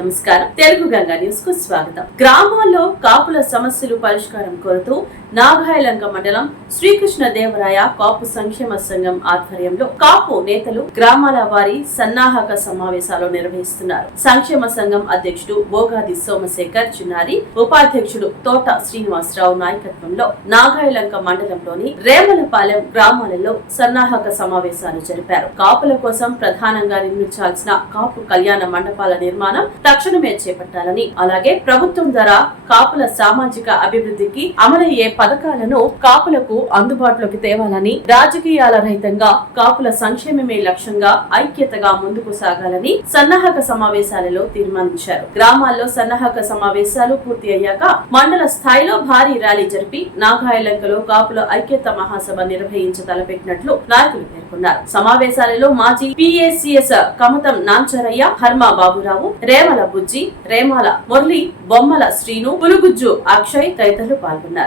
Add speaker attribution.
Speaker 1: నమస్కారం. తెలుగు గంగా న్యూస్కు స్వాగతం. గ్రామాల్లో కాపుల సమస్యలు పరిష్కారం కోరుతూ నాగాయలంక మండలం శ్రీకృష్ణ దేవరాయ కాపు సంక్షేమ సంఘం ఆధ్వర్యంలో కాపు నేతలు గ్రామాల వారి సన్నాహక సమావేశాలు నిర్వహిస్తున్నారు. సంక్షేమ సంఘం అధ్యక్షుడు బోగాది సోమశేఖర్ చిన్నారి ఉపాధ్యక్షుడు తోట శ్రీనివాసరావు నాయకత్వంలో నాగాయలంక మండలంలోని రేమలపాలెం గ్రామాలలో సన్నాహక సమావేశాలు జరిపారు. కాపుల కోసం ప్రధానంగా నిర్మించాల్సిన కాపు కళ్యాణ మండపాల నిర్మాణం తక్షణమే చేపట్టాలని అలాగే ప్రభుత్వం ద్వారా కాపుల సామాజిక అభివృద్ధికి అమలయ్యే పథకాలను కాపులకు అందుబాటులోకి తేవాలని రాజకీయాల రహితంగా కాపుల సంక్షేమమే లక్ష్యంగా ఐక్యతగా ముందుకు సాగాలని సన్నాహక సమావేశాలలో తీర్మానించారు. గ్రామాల్లో సన్నాహక సమావేశాలు పూర్తి అయ్యాక మండల స్థాయిలో భారీ ర్యాలీ జరిపి నాగాయలంకలో కాపుల ఐక్యత మహాసభ నిర్వహించ తలపెట్టినట్లు నాయకులు పేర్కొన్నారు. సమావేశాలలో మాజీ పిఏసిఎస్ కమతం నాంచరయ్య హర్మ బాబురావు రేమల బుజ్జి రేమాల మురళి బొమ్మల శ్రీను పులుగుజ్జు అక్షయ్ తదితరులు పాల్గొన్నారు.